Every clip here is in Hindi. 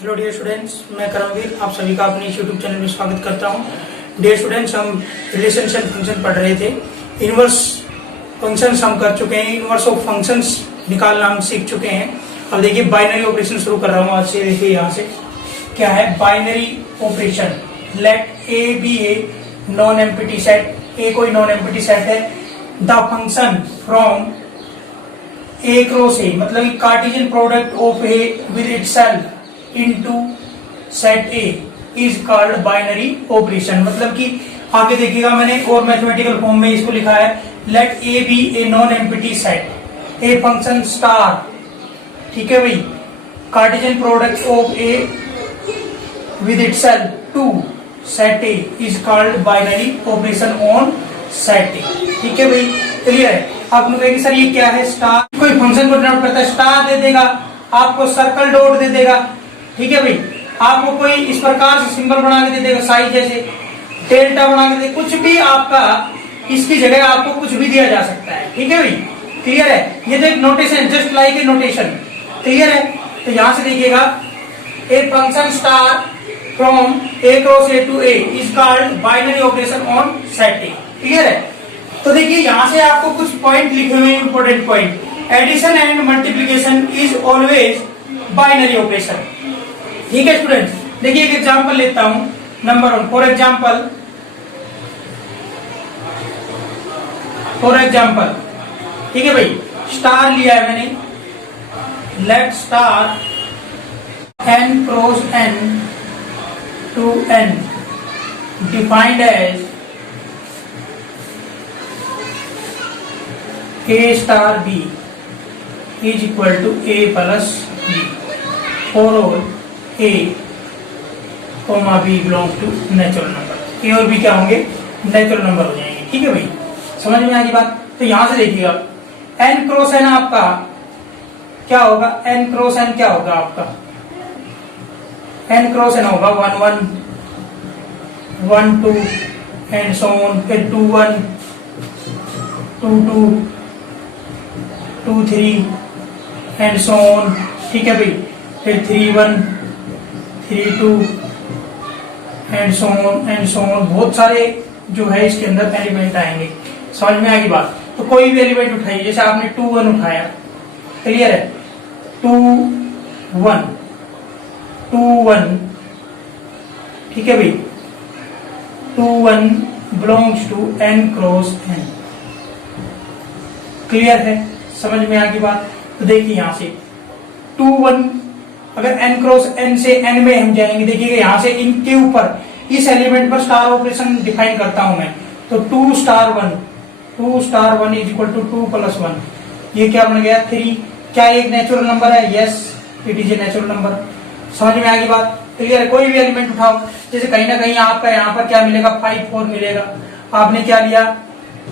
हेलो डियर स्टूडेंट्स, मैं करमवीर आप सभी का अपने यूट्यूब चैनल में स्वागत करता हूं। डियर स्टूडेंट्स, हम रिलेशनशिप फंक्शन पढ़ रहे थे। इनवर्स फंक्शंस हम कर चुके हैं, इनवर्स ऑफ फंक्शंस निकालना हम सीख चुके हैं। अब देखिए बाइनरी ऑपरेशन शुरू कर रहा हूं आज से। देखिए यहाँ से क्या है binary operation. Let A be a non empty set. A कोई नॉन एम्प्टी सेट है। The function from A cross A, मतलब Cartesian product of A with itself into set A is called binary operation. मतलब कि आगे देखिएगा मैंने और मैथमेटिकल फॉर्म में इसको लिखा है। Let A be a non empty set, a function star, ठीक है भाई, Cartesian product of A with itself to set A is called binary operation on set A. ठीक है भाई, क्लियर है। आप लोग कहेंगे सर ये क्या है स्टार? कोई फंक्शन को डिनोट करता है, स्टार दे देगा आपको, सर्कल डॉट दे देगा, ठीक है भाई। आपको कोई इस प्रकार से सिंबल बना के दे देगा, साइज जैसे डेल्टा बना के दे, कुछ भी आपका इसकी जगह आपको कुछ भी दिया जा सकता है। ठीक है भाई, क्लियर है। ये तो एक notation, just like a notation, clear है। तो यहां से देखिएगा a function star from A cross A to A is called binary operation on set A, clear है। तो देखिए यहां से आपको कुछ पॉइंट लिखे हुए हैं, important point. Addition and multiplication is always binary operation. ठीक है स्टूडेंट्स, देखिए एक एग्जांपल लेता हूं। नंबर 1, फॉर एग्जांपल, ठीक है भाई, स्टार लिया है मैंने। Let star n cross n to n defined as a star b is equal to a plus b for all a comma b belongs to natural number. a और b क्या होंगे? नेचुरल नंबर हो जाएंगे। ठीक है भाई, समझ में आ गई बात। तो यहां से देखिएगा n क्रॉस n आपका क्या होगा? n क्रॉस n क्या होगा आपका? n क्रॉस n होगा 1 1 1 2 एंड सो ऑन, फिर 2 1 2 2 2 3 एंड सो ऑन। ठीक है भाई, फिर 3 1 3 2 एंड सो ऑन। बहुत सारे जो है इसके अंदर एलिमेंट आएंगे। समझ में आएगी बात। तो कोई भी एलिमेंट उठाइए, जैसे आपने 2 1 उठाया, क्लियर है, 2 1 2 1, ठीक है भाई, 2 1 belongs to n cross n, clear है, समझ में आ गई बात। तो देखिए यहां से 2 1, अगर n क्रॉस n से n में हम जाएंगे, देखिएगा यहां से इनके ऊपर इस एलिमेंट पर स्टार ऑपरेशन डिफाइन करता हूं मैं। तो 2 star 1 is equal to 2 plus 1, ये क्या बन गया? 3। क्या एक नेचुरल नंबर है? Yes, it is a natural number. समझ में आ गई बात, क्लियर है। कोई भी एलिमेंट उठाओ, जैसे कहीं ना कहीं आपका यहाँ पर क्या मिलेगा? 5 4 मिलेगा। आपने क्या लिया?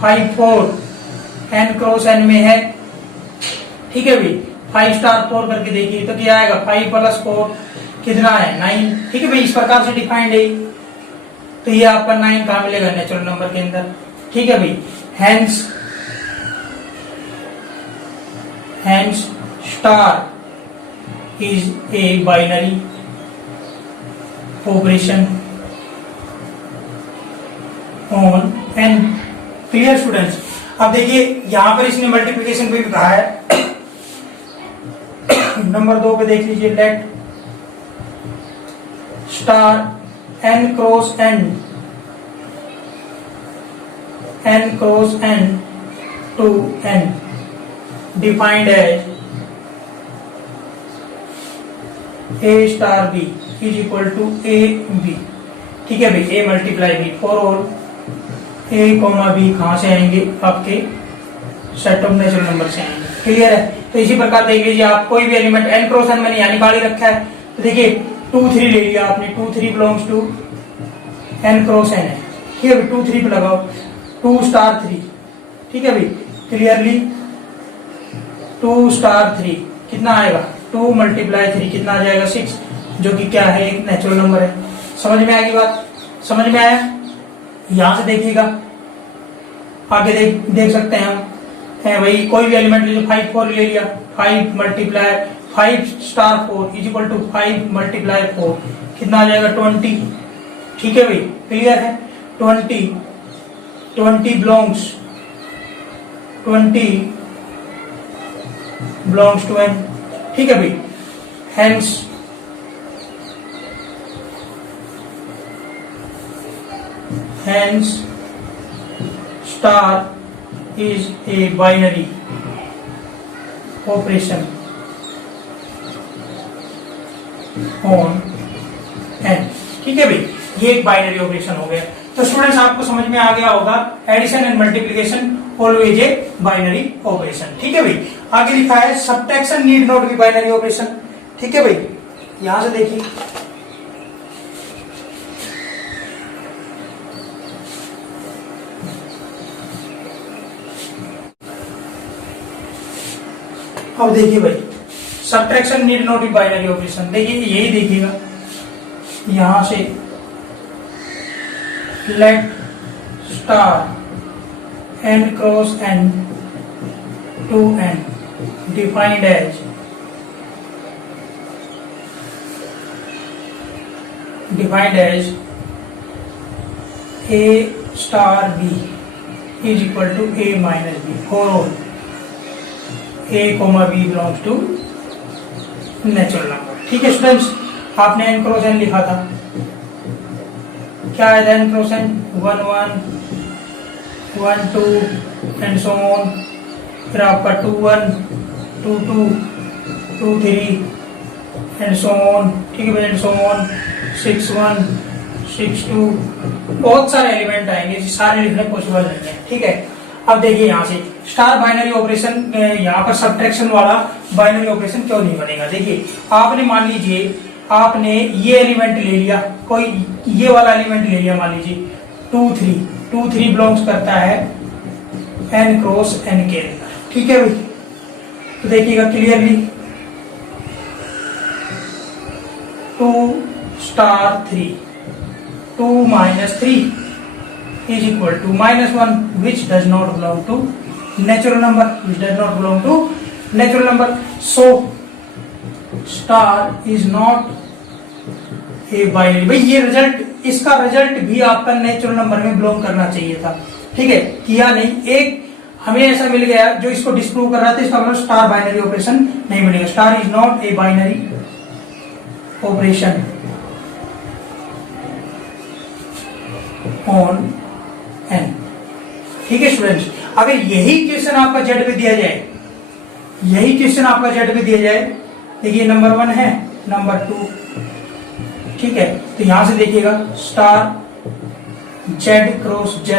5 4 n क्रॉस n में है, ठीक है भाई। 5 स्टार 4 करके देखिए तो क्या आएगा? 5 प्लस 4 कितना है? 9। ठीक है भाई, इस प्रकार से डिफाइंड है। तो ये आपका 9 कहाँ मिलेगा? नेचुरल नंबर के अंदर। ठीक है भाई, hence star is A binary operation on n। Clear students. अब देखिए यहां पर इसने मल्टीप्लिकेशन भी कहा है। नंबर 2 पे देख लीजिए, let star n cross n to n defined as a star b is equal to a b। ठीक है भाई, a multiply b for all a comma b कहां से आएंगे? आपके सेट ऑफ नेचुरल नंबर से आएंगे। क्लियर है। तो इसी प्रकार देख लीजिए आप, कोई भी एलिमेंट n क्रॉस n मैंने यहाँ निकाल ही रखा है। तो देखिए 2 3 ले लिया आपने, 2 3 belongs to n cross n है। ठीक है भाई, 2 3 पे लगाओ, 2 स्टार 3, ठीक है भाई, क्लियरली 2 स्टार 3 कितना आएगा? 2 मल्टीप्लाई 3 कितना आ जाएगा? 6, जो कि क्या है? एक नेचुरल नंबर है। समझ में आएगी बात? समझ में आया? यहां से देखिएगा आगे देख सकते हैं हम है भाई, कोई भी एलिमेंट लीजिए, 5 4 ले लिया, 5 multiply 5 star 4 is equal to 5 multiply 4 कितना आ जाएगा 20। ठीक है भाई, क्लियर है। 20 बिलोंग्स टू n। ठीक है भाई, hence star is a binary operation on n। ठीक है भाई, ये एक बाइनरी ऑपरेशन हो गया। तो स्टूडेंट्स आपको समझ में आ गया होगा addition and multiplication always a binary operation. ठीक है भाई, आगे लिखा है subtraction need not be binary operation. ठीक है भाई, यहां से देखिए अब देखिए भाई, subtraction need not be binary operation. देखिए यही देखिएगा, यहां से let star n cross n to n defined as a star b is equal to a minus b for all a comma b belongs to natural number. ठीक है स्टूडेंट्स, आपने n क्रॉस n लिखा था, क्या है n cross n 1 1 1 2 and so on, फिर आपका 2 1 2 2 2 3 एंड सो ऑन। ठीक है, एंड सो ऑन 6 1 6 2, बहुत सारे एलिमेंट आएंगे, सारे लिखने पॉसिबल नहीं है। ठीक है, अब देखिए यहाँ से स्टार बाइनरी ऑपरेशन, यहाँ पर सब्ट्रैक्शन वाला बाइनरी ऑपरेशन क्यों नहीं बनेगा। देखिए आपने मान लीजिए आपने ये एलिमेंट ले लिया, कोई ये वाला एलिमेंट ले लिया, मान लीजिए 2 3 बिलोंग्स करता है n क्रॉस n के अंदर। ठीक है भाई, तो देखिएगा clearly 2 star 3 2 minus 3 is equal to -1 which does not belong to natural number, so star is not a binary। भाई ये रिजल्ट, इसका रिजल्ट भी आपका नेचुरल नंबर में बिलोंग करना चाहिए था। ठीक है, किया नहीं, एक हमें ऐसा मिल गया जो इसको डिस्प्रूव कर रहा था, इसका मतलब स्टार बाइनरी ऑपरेशन नहीं बनेगा। Star is not a binary operation on n। ठीक है स्टूडेंट्स, अगर यही क्वेश्चन आपका जेड पे दिया जाए, देखिए नंबर 1 है, नंबर 2, ठीक है, तो यहां से देखिएगा star z cross z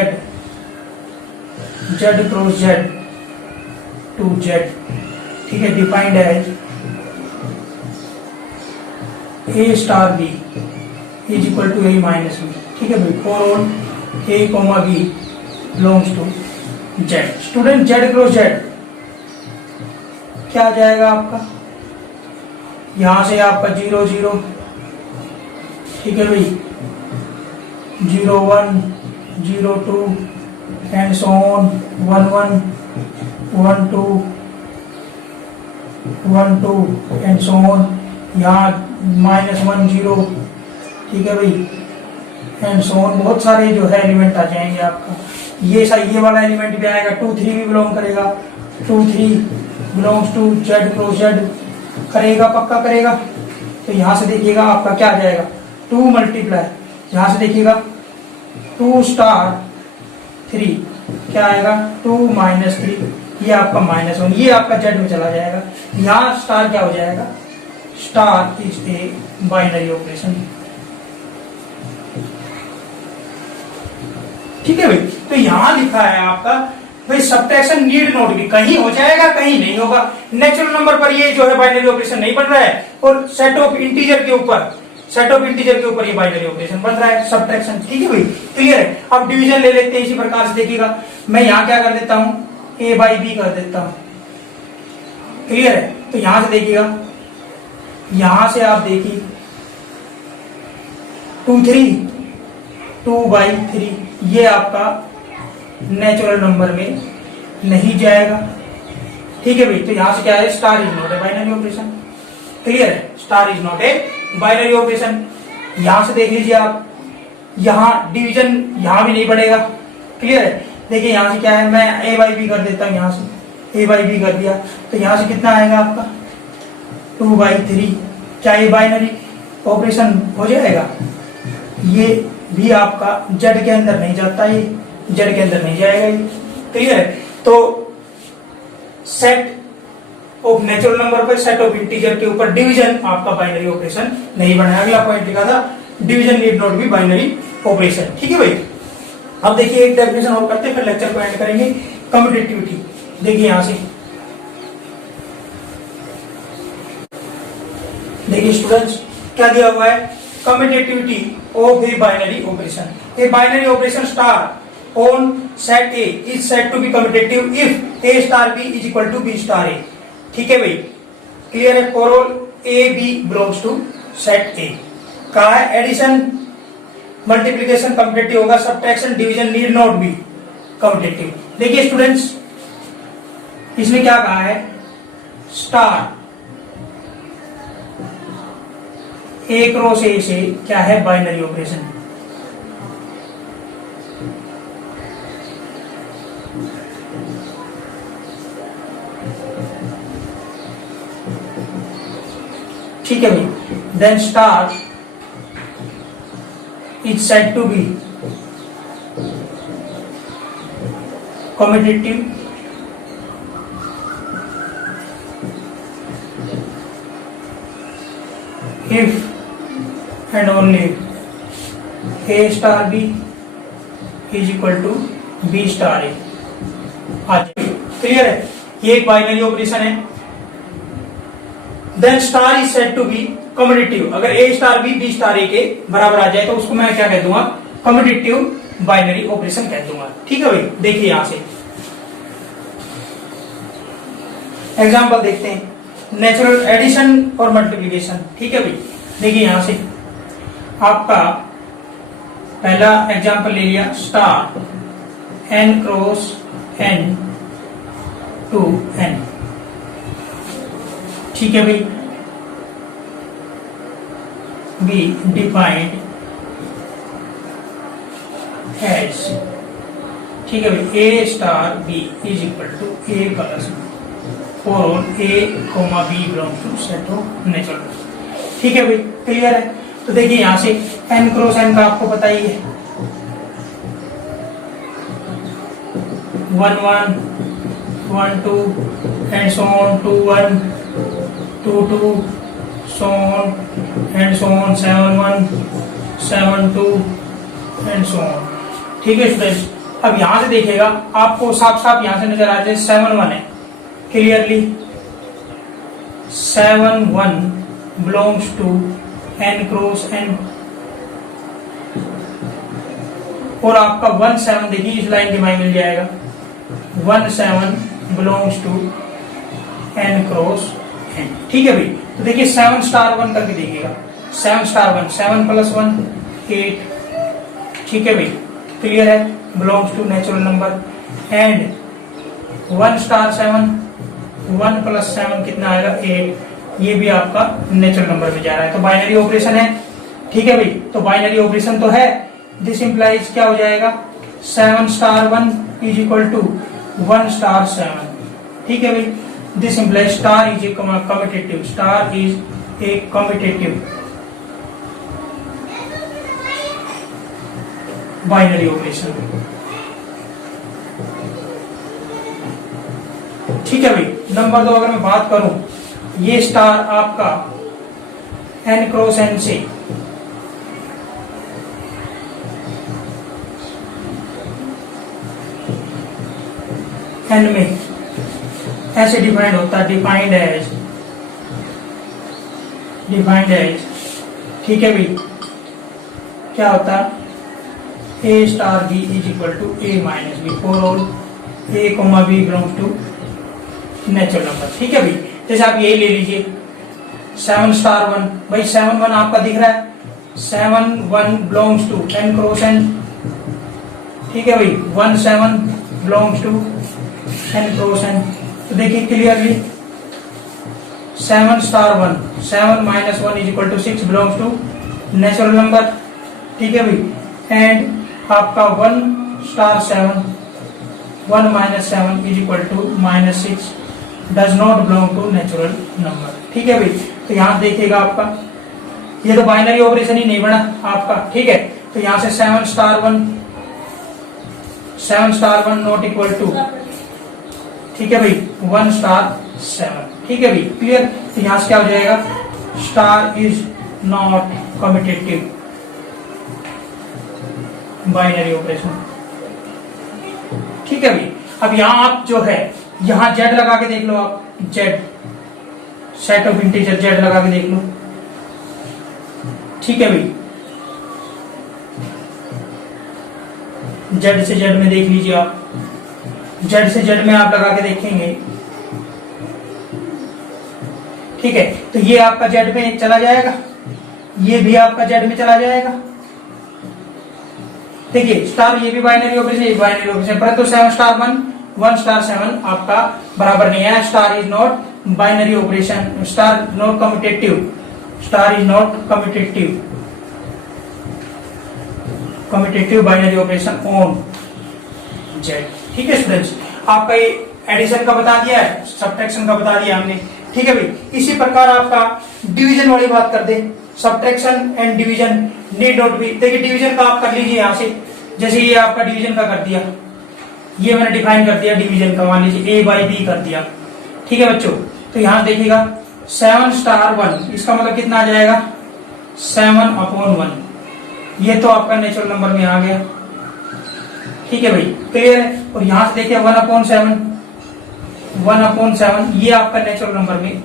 to z। ठीक है, defined as a star b is equal to a minus b। ठीक है भाई, for all a comma b belongs to z। Student z cross z क्या आ जाएगा आपका, यहां से आपका 0 0, ठीक है भाई, 0 1 0 2 and so on 1 1 1 2 1 2 and so on, यहाँ -1 0, ठीक है भाई, एंड सो ऑन, बहुत सारे जो है एलिमेंट आ जाएंगे आपका। ये वाला एलिमेंट भी आएगा, 2 3 भी बिलोंग करेगा, 2 3 belongs to z cross z करेगा, पक्का करेगा। तो यहां से देखिएगा आपका क्या आ जाएगा, 2 मल्टीप्लाई, यहां से देखिएगा 2 स्टार 3 क्या आएगा, 2 माइनस 3, ये आपका -1, ये आपका z में चला जाएगा। यहाँ स्टार क्या हो जाएगा, star is A binary operation. ठीक है भाई, तो यहां लिखा है आपका भाई सब्ट्रैक्शन नीड नॉट बी, कहीं हो जाएगा कहीं नहीं होगा। नेचुरल नंबर पर ये जो है बाइनरी ऑपरेशन नहीं बन रहा है, और सेट ऑफ इंटीजर के ऊपर ये बाइनरी ऑपरेशन बन रहा है, सब्ट्रैक्शन। ठीक है भाई, क्लियर है। अब डिवीजन ले लेते हैं इसी प्रकार से, देखिएगा मैं यहाँ क्या कर देता हूँ, a बाई बी कर देता हूँ, क्लियर है। तो यहां से देखिएगा, यहां से आप देखिए 2 3 2 बाई 3, ये आपका नेचुरल नंबर में नहीं जाएगा। ठीक है भाई, तो यहां से क्या है, star is not a binary operation. Clear है, star is not a binary operation. यहां से देख लीजिए आप, यहां डिवीजन यहां भी नहीं पड़ेगा, क्लियर है। देखिए यहां से क्या है, मैं ए बाई बी कर देता हूं, यहां से ए बाई बी कर दिया तो यहां से कितना आएगा आपका 2/3। क्या ये बाइनरी ऑपरेशन हो जाएगा? ये भी आपका जेड के अंदर नहीं जाता, ये जेड के अंदर नहीं जाएगा, ये क्लियर है। तो सेट ऑफ नेचुरल नंबर पर सेट ऑफ इंटीजर के ऊपर डिवीजन आपका बाइनरी ऑपरेशन नहीं बना। अगला पॉइंट लिखा था division need not be binary operation, ठीक है भाई। अब देखिए एक डेफिनेशन और करते हैं, फिर लेक्चर को एंड करेंगे। कम्यूटेटिविटी देखिए यहां से, देखिए स्टूडेंट्स क्या दिया हुआ है, commutativity of a binary operation. A binary operation star on set A is said to be commutative if a star b is equal to b star a, ठीक है भाई, क्लियर है। For all a b belongs to set A. कहा है एडिशन मल्टीप्लीकेशन कम्यूटेटिव होगा, subtraction division need not be commutative. देखिए स्टूडेंट्स इसने क्या कहा है, स्टार ए क्रॉस ए से क्या है बाइनरी ऑपरेशन। ठीक है भाई, then star is said to be commutative if and only A star B is equal to B star A। Clear है, ये एक बाइनरी ऑपरेशन है। Then star is said to be commutative. अगर A star B B star A के बराबर आ जाए तो उसको मैं क्या कह दूंगा, कम्यूटेटिव बाइनरी ऑपरेशन कह दूंगा, ठीक है भाई। देखिए यहां से एग्जांपल देखते हैं, नेचुरल एडिशन और मल्टीप्लिकेशन, ठीक है भाई। देखिए यहां से आपका पहला एग्जांपल ले लिया, star n cross n to n, ठीक है भाई। बी डिफाइंड एज, ठीक है भाई, a star b is equal to a plus b for all a comma b belongs to set of natural, ठीक है भाई, क्लियर है। तो देखिए यहां से n क्रॉस n का आपको पता ही है, 1 1 1 2 and so on, 2 1 2 2 so on and so on, 7 1 7 2 and so on, ठीक है स्टूडेंट्स। अब यहां से देखिएगा आपको साफ साफ यहां से नजर आ जाए 7 1 है, clearly 7 1 belongs to n cross n, और आपका 1 7 देखिए इस लाइन के भाई मिल जाएगा, 1 7 belongs to n cross n, ठीक है भाई। तो देखिए 7 स्टार 1 करके देखिएगा, 7 स्टार 1 7 प्लस 1 8, ठीक है भाई, क्लियर है, belongs to natural number. And 1 star 7 1 plus 7 कितना आएगा 8, ये भी आपका नेचुरल नंबर में जा रहा है, तो बाइनरी ऑपरेशन है, ठीक है भाई। तो बाइनरी ऑपरेशन तो है, दिस इंप्लाइज क्या हो जाएगा, 7 star 1 is equal to 1 star 7, ठीक है भाई। This implies star is a commutative, star is a commutative binary operation, ठीक है भाई। नंबर 2 अगर मैं बात करूं, ये स्टार आपका n क्रॉस n से n में ऐसे डिफाइंड होता है, डिफाइंड एज, ठीक है भाई, क्या होता है, a star b is equal to a minus b for all a comma b belongs to natural number, ठीक है भाई। जैसे आप यही ले लीजिए 7 स्टार 1, भाई 7 1 आपका दिख रहा है, 7 1 belongs to n cross n, ठीक है भाई, 1 7 belongs to n cross n। तो देखिए clearly 7 star 1, 7 minus 1 is equal to 6 belongs to natural number, ठीक है भाई। एंड आपका 1 star 7, 1 minus 7 is equal to minus 6 does not belong to natural number, ठीक है भाई। तो यहाँ देखिएगा आपका ये तो बाइनरी ऑपरेशन ही नहीं बना आपका, ठीक है। तो यहाँ से 7 स्टार 1 नॉट इक्वल टू, ठीक है भाई, 1 स्टार 7, ठीक है भाई, क्लियर। तो यहाँ से क्या हो जाएगा, star is not commutative binary operation, ठीक है भाई। अब यहाँ आप जो है यहाँ जेड लगा के देख लो, आप Z set of integer Z लगा के देख लो, ठीक है भाई। जेड से जेड में देख लीजिए आप, जेड से जेड में आप लगा के देखेंगे, ठीक है। तो ये आपका जेड में चला जाएगा, ये भी आपका जेड में चला जाएगा, देखिए स्टार ये भी बाइनरी ऑपरेशन, ये बाइनरी ऑपरेशन, परंतु 7 स्टार 1 स्टार 7 आपका बराबर नहीं है। Star is not binary operation, star not commutative, star is not commutative binary operation on Z, ठीक है स्टूडेंट्स। आपका ये एडिशन का बता दिया है, सब्ट्रैक्शन का बता दिया हमने, ठीक है भाई। इसी प्रकार आपका डिवीजन वाली बात कर दे, subtraction and division need not be. देखिए डिवीजन का आप कर लीजिए यहाँ से, जैसे ये आपका डिवीजन का कर दिया, ये मैंने डिफाइन कर दिया डिवीजन का, मान लीजिए a बाई बी कर दिया, ठीक है बच्चों। तो यहाँ देखिएगा 7 स्टार 1, इसका मतलब कितना आ जाएगा, 7 अपॉन 1, ये तो आपका नेचुरल नंबर में आ गया, ठीक है भाई, क्लियर है। और यहाँ से देखिए 1 अपॉन 7, ये आपका नेचुरल नंबर में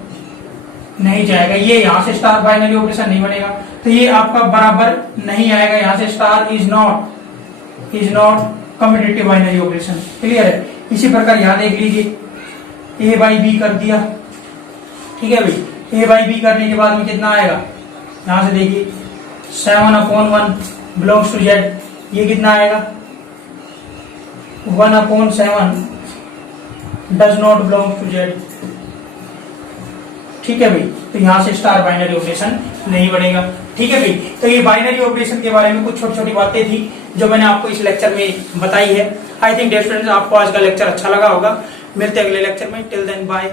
नहीं जाएगा, ये यहाँ से स्टार बाइनरी ऑपरेशन नहीं बनेगा, तो ये आपका बराबर नहीं आएगा, यहाँ से star is not commutative binary operation, clear है। इसी प्रकार यहाँ देख लीजिए a बाई बी कर दिया, ठीक है भाई। a बाई बी करने के बाद में कितना आएगा, यहाँ से देखिए 7 अपॉन 1 बिलोंग्स टू जेड, ये कितना आएगा, 1 upon 7 does not belong to Z, ठीक है भाई। तो यहाँ से स्टार बाइनरी ऑपरेशन नहीं बनेगा, ठीक है भाई। तो ये बाइनरी ऑपरेशन के बारे में कुछ छोटी छोटी बातें थी जो मैंने आपको इस लेक्चर में बताई है। आई थिंक डियर स्टूडेंट्स आपको आज का लेक्चर अच्छा लगा होगा। मिलते हैं अगले लेक्चर में, टिल देन बाय।